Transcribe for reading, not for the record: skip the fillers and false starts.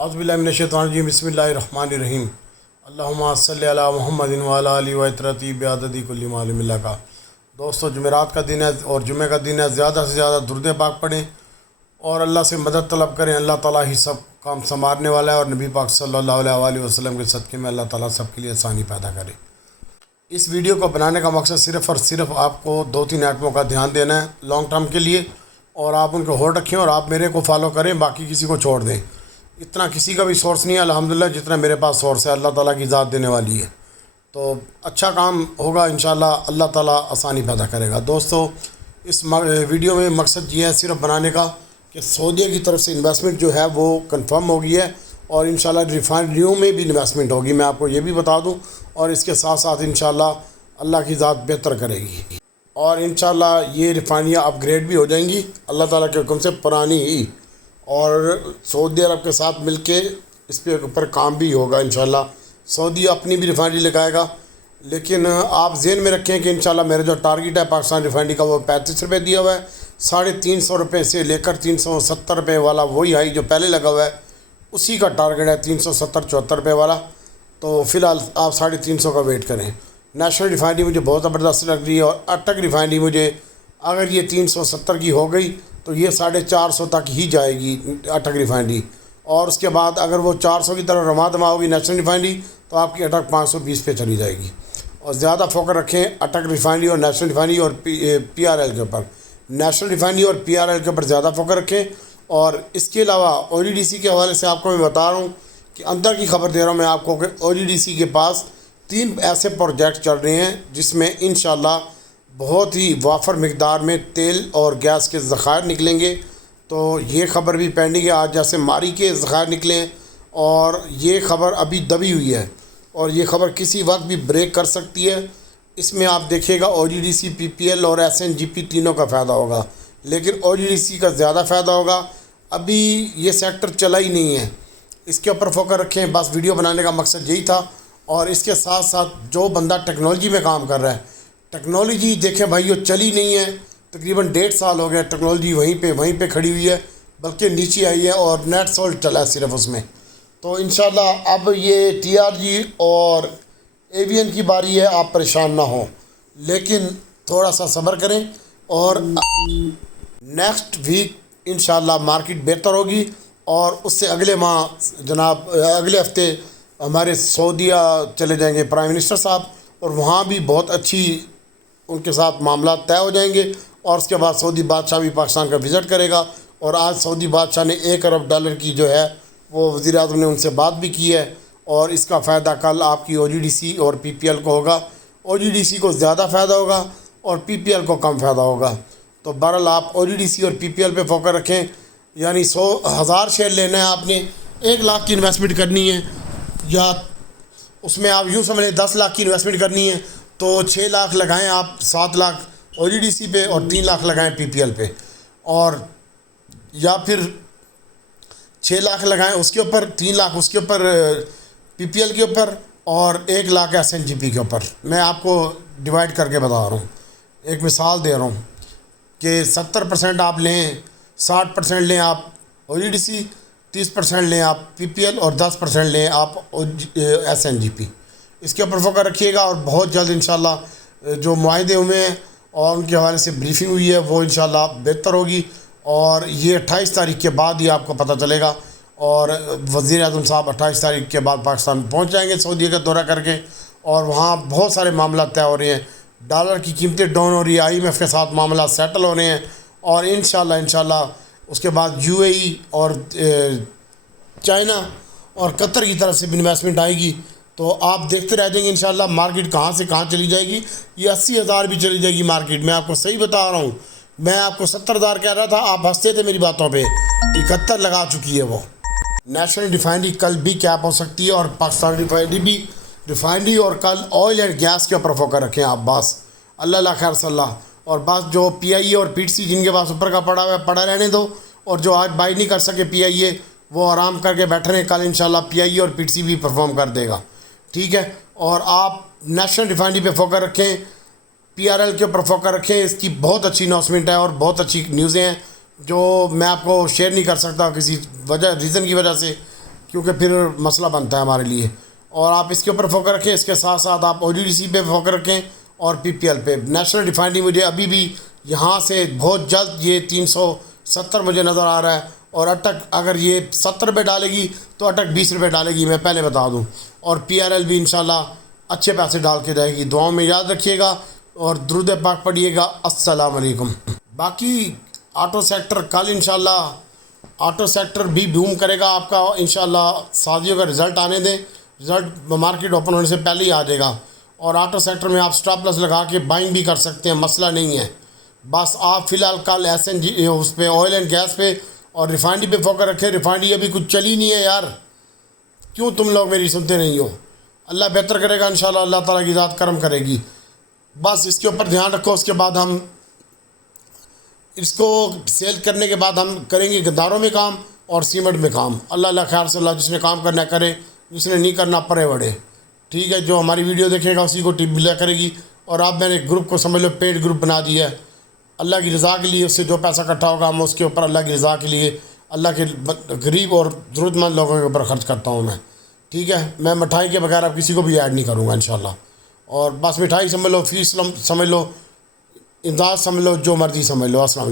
اعوذ باللہ من الشیطان الرجیم بسم اللہ الرحمن الرحیم اللہم صلی علی محمد وعلی آلہ وطرتی بعدد کل معلوم اللہ کا۔ دوستو، جمعرات کا دن ہے اور جمعہ کا دن ہے، زیادہ سے زیادہ درود پاک پڑھیں اور اللہ سے مدد طلب کریں۔ اللہ تعالیٰ ہی سب کام سنوارنے والا ہے اور نبی پاک صلی اللہ علیہ وآلہ وسلم کے صدقے میں اللہ تعالیٰ سب کے لیے آسانی پیدا کرے۔ اس ویڈیو کو بنانے کا مقصد صرف اور صرف آپ کو 2-3 آئٹموں کا دھیان دینا ہے لانگ ٹرم کے لیے، اور آپ ان کو ہولڈ رکھیں اور آپ میرے کو فالو کریں، باقی کسی کو چھوڑ دیں۔ اتنا کسی کا بھی سورس نہیں ہے الحمدللہ جتنا میرے پاس سورس ہے، اللہ تعالیٰ کی ذات دینے والی ہے، تو اچھا کام ہوگا انشاءاللہ، اللہ تعالیٰ آسانی پیدا کرے گا۔ دوستو، اس ویڈیو میں مقصد یہ ہے صرف بنانے کا کہ سعودیہ کی طرف سے انویسٹمنٹ جو ہے وہ کنفرم ہو گئی ہے اور انشاءاللہ ریفائنریوں میں بھی انویسٹمنٹ ہوگی، میں آپ کو یہ بھی بتا دوں، اور اس کے ساتھ ساتھ انشاءاللہ اللہ کی ذات بہتر کرے گی، اور انشاءاللہ یہ ریفائنریاں اپ گریڈ بھی ہو جائیں گی اللہ تعالیٰ کے حکم سے، پرانی ہی، اور سعودی عرب کے ساتھ مل کے اس پہ اوپر کام بھی ہوگا انشاءاللہ۔ سعودی اپنی بھی ریفائنری لگائے گا، لیکن آپ ذہن میں رکھیں کہ انشاءاللہ میرا جو ٹارگیٹ ہے پاکستان ریفائنری کا وہ 35 روپے دیا ہوا ہے، 350 روپے سے لے کر 370 روپے والا وہی ہائی جو پہلے لگا ہوا ہے، اسی کا ٹارگیٹ ہے 370-74 روپے والا، تو فی الحال آپ 350 کا ویٹ کریں۔ نیشنل ریفائنری مجھے بہت زبردست لگ رہی ہے، اور اٹک ریفائنری مجھے اگر یہ 370 کی ہو گئی تو یہ 450 تک ہی جائے گی اٹک ریفائنری، اور اس کے بعد اگر وہ 400 کی طرف رواں دما ہوگی نیشنل ریفائنری تو آپ کی اٹک 520 پہ چلی جائے گی۔ اور زیادہ فوکس رکھیں اٹک ریفائنری اور نیشنل ریفائنری اور پی آر ایل کے اوپر، نیشنل ریفائنری اور پی آر ایل کے اوپر زیادہ فوکس رکھیں۔ اور اس کے علاوہ او جی ڈی سی کے حوالے سے آپ کو میں بتا رہا ہوں کہ اندر کی خبر دے رہا ہوں میں آپ کو کہ او جی ڈی سی کے پاس 3 ایسے پروجیکٹ چل رہے ہیں جس میں انشاءاللہ بہت ہی وافر مقدار میں تیل اور گیس کے ذخائر نکلیں گے، تو یہ خبر بھی پینڈنگ ہے۔ آج جیسے ماری کے ذخائر نکلے ہیں اور یہ خبر ابھی دبی ہوئی ہے، اور یہ خبر کسی وقت بھی بریک کر سکتی ہے۔ اس میں آپ دیکھیے گا او جی ڈی سی، پی پی ایل اور ایس این جی پی تینوں کا فائدہ ہوگا، لیکن او جی ڈی سی کا زیادہ فائدہ ہوگا۔ ابھی یہ سیکٹر چلا ہی نہیں ہے، اس کے اوپر فوکس رکھیں، بس ویڈیو بنانے کا مقصد یہی تھا۔ اور اس کے ساتھ ساتھ جو بندہ ٹیکنالوجی میں کام کر رہا ہے، ٹیکنالوجی دیکھیں بھائی وہ چلی نہیں ہے، تقریباً 1.5 سال ہو گیا ٹیکنالوجی وہیں پہ کھڑی ہوئی ہے، بلکہ نیچے آئی ہے اور نیٹ سولٹ چلا ہے صرف اس میں۔ تو انشاءاللہ اب یہ ٹی آر جی اور ایوین کی باری ہے، آپ پریشان نہ ہوں، لیکن تھوڑا سا صبر کریں، اور نیکسٹ ویک انشاءاللہ مارکیٹ بہتر ہوگی، اور اس سے اگلے ماہ جناب اگلے ہفتے ہمارے سعودیہ چلے جائیں گے پرائم منسٹر صاحب، اور وہاں بھی بہت اچھی ان کے ساتھ معاملات طے ہو جائیں گے، اور اس کے بعد سعودی بادشاہ بھی پاکستان کا وزٹ کرے گا، اور آج سعودی بادشاہ نے $1 ارب کی جو ہے وہ وزیر اعظم نے ان سے بات بھی کی ہے، اور اس کا فائدہ کل آپ کی او جی ڈی سی اور پی پی ایل کو ہوگا۔ او جی ڈی سی کو زیادہ فائدہ ہوگا اور پی پی ایل کو کم فائدہ ہوگا، تو بہرحال آپ او جی ڈی سی اور پی پی ایل پہ فوکس رکھیں، یعنی 100,000 شیئر لینا ہے آپ نے، 1 لاکھ کی انویسٹمنٹ کرنی ہے، یا اس میں آپ یوں سمجھیں 10 لاکھ کی انویسٹمنٹ کرنی ہے تو 6 لاکھ لگائیں آپ، 7 لاکھ او جی ڈی سی پہ اور 3 لاکھ لگائیں پی پی ایل پہ، اور یا پھر 6 لاکھ لگائیں اس کے اوپر، 3 لاکھ اس کے اوپر پی پی ایل کے اوپر، اور 1 لاکھ ایس این جی پی کے اوپر۔ میں آپ کو ڈیوائڈ کر کے بتا رہا ہوں، ایک مثال دے رہا ہوں کہ 70% آپ لیں، 60% لیں آپ او جی ڈی سی، 30% لیں آپ پی پی ایل، اور 10% لیں آپ ایس این جی پی۔ اس کے اوپر فوکس رکھیے گا، اور بہت جلد انشاءاللہ جو معاہدے ہوئے ہیں اور ان کے حوالے سے بریفنگ ہوئی ہے وہ انشاءاللہ بہتر ہوگی، اور یہ 28 تاریخ کے بعد ہی آپ کو پتہ چلے گا، اور وزیر اعظم صاحب 28 تاریخ کے بعد پاکستان پہنچ جائیں گے سعودیہ کا دورہ کر کے، اور وہاں بہت سارے معاملات طے ہو رہے ہیں، ڈالر کی قیمتیں ڈاؤن ہو رہی ہے، آئی ایم ایف کے ساتھ معاملات سیٹل ہو رہے ہیں، اور انشاءاللہ اس کے بعد یو اے ای اور چائنا اور قطر کی طرف سے بھی انویسٹمنٹ آئے گی، تو آپ دیکھتے رہ جائیں گے انشاءاللہ مارکیٹ کہاں سے کہاں چلی جائے گی۔ یہ 80,000 بھی چلی جائے گی مارکیٹ، میں آپ کو صحیح بتا رہا ہوں، میں آپ کو 70,000 کہہ رہا تھا، آپ ہنستے تھے میری باتوں پہ، 71 لگا چکی ہے وہ۔ نیشنل ریفائنری کل بھی کیپ ہو سکتی ہے، اور پاکستان ریفائنری بھی، ریفائنری اور کل آئل اینڈ گیس کے اوپر فوکس رکھیں آپ، بس اللہ خیر صلی اللہ، اور بس جو پی آئی اے اور پی ٹی سی جن کے پاس اوپر کا پڑا ہوا ہے پڑا رہنے دو، اور جو آج بائی نہیں کر سکے پی آئی اے وہ آرام کر کے بیٹھ رہے ہیں، کل انشاءاللہ پی آئی اے اور پی ٹی سی بھی پرفارم کر دے گا، ٹھیک ہے۔ اور آپ نیشنل ریفائنری پہ فوکس رکھیں، پی آر ایل کے اوپر فوکس رکھیں، اس کی بہت اچھی اناؤنسمنٹ ہے اور بہت اچھی نیوزیں ہیں جو میں آپ کو شیئر نہیں کر سکتا کسی ریزن کی وجہ سے، کیونکہ پھر مسئلہ بنتا ہے ہمارے لیے. اور آپ اس کے اوپر فوکس رکھیں. اس کے ساتھ ساتھ آپ ODDC پہ فوکس رکھیں اور PPL پہ. نیشنل ریفائنری مجھے ابھی بھی یہاں سے بہت جلد یہ 370 مجھے نظر آ رہا ہے. اور اٹک اگر یہ 70 روپے ڈالے گی تو اٹک 20 روپے ڈالے گی، میں پہلے بتا دوں. اور PRL بھی انشاءاللہ اچھے پیسے ڈال کے جائے گی. دعاؤں میں یاد رکھیے گا اور درود پاک پڑھیے گا. السلام علیکم. باقی آٹو سیکٹر کل انشاءاللہ آٹو سیکٹر بھی بوم کرے گا آپ کا انشاءاللہ. شادیوں کا رزلٹ آنے دیں، رزلٹ مارکیٹ اوپن ہونے سے پہلے ہی آ جائے گا. اور آٹو سیکٹر میں آپ سٹاپ لاس لگا کے بائنگ بھی کر سکتے ہیں، مسئلہ نہیں ہے. بس آپ فی الحال کل SNG اس پہ آئل اینڈ گیس پہ اور ریفائنری پہ فوکس رکھیں. ریفائنری ابھی کچھ چلی نہیں ہے یار، کیوں تم لوگ میری سنتے نہیں ہو؟ اللہ بہتر کرے گا انشاءاللہ، اللہ تعالیٰ کی ذات کرم کرے گی. بس اس کے اوپر دھیان رکھو. اس کے بعد ہم اس کو سیل کرنے کے بعد ہم کریں گے گداروں میں کام اور سیمنٹ میں کام. اللہ خیر سے اللہ جس نے کام کرنا کرے، جس نے نہیں کرنا پرے بڑے. ٹھیک ہے، جو ہماری ویڈیو دیکھے گا اسی کو ٹپ ملا کرے گی. اور آپ میں نے گروپ کو سمجھ لو پیڈ گروپ بنا دیا ہے. اللہ کی رضا کے لیے اس سے جو پیسہ اکٹھا ہوگا ہم اس کے اوپر اللہ کی رضا کے لیے اللہ کے غریب اور ضرورت مند لوگوں کے اوپر خرچ کرتا ہوں میں. ٹھیک ہے، میں مٹھائی کے بغیر اب کسی کو بھی ایڈ نہیں کروں گا انشاءاللہ. اور بس مٹھائی سمجھ لو، فیس سمجھ لو، امداد سمجھ لو، جو مرضی سمجھ لو. السلام علیکم.